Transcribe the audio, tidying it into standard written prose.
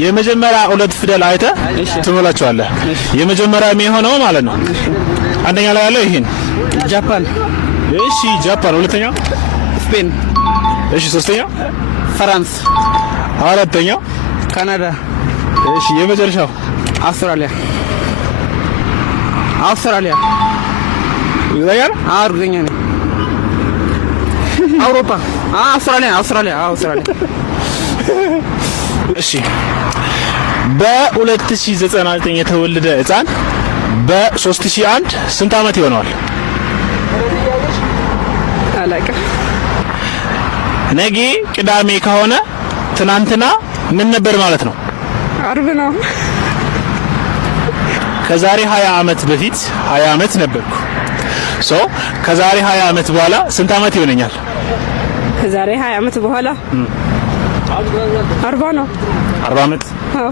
የመጀመሪያ ሁለት ፊደል አይተህ ትሞላቸዋለህ። የመጀመሪያ የሚሆነው ማለት ነው አንደኛ ላይ ያለው ይሄን ጃፓን። እሺ ጃፓን። ሁለተኛው ስፔን። እሺ ሶስተኛው ፍራንስ። አራተኛው ካናዳ። እሺ የመጨረሻው አውስትራሊያ። አውስትራሊያ ይላል። አርገኛ ነው። አውሮፓ። አውስትራሊያ። አውስትራሊያ። እሺ በ2099 የተወለደ ህፃን በ3001 ስንት አመት ይሆነዋል? አላውቅም። ነገ ቅዳሜ ከሆነ ትናንትና ምን ነበር ማለት ነው? አርብ ነው። ከዛሬ 20 አመት በፊት 20 አመት ነበርኩ። ከዛሬ 20 አመት በኋላ ስንት አመት ይሆነኛል? ከዛሬ 20 አመት በኋላ 40 ነው። 40 አመት። አዎ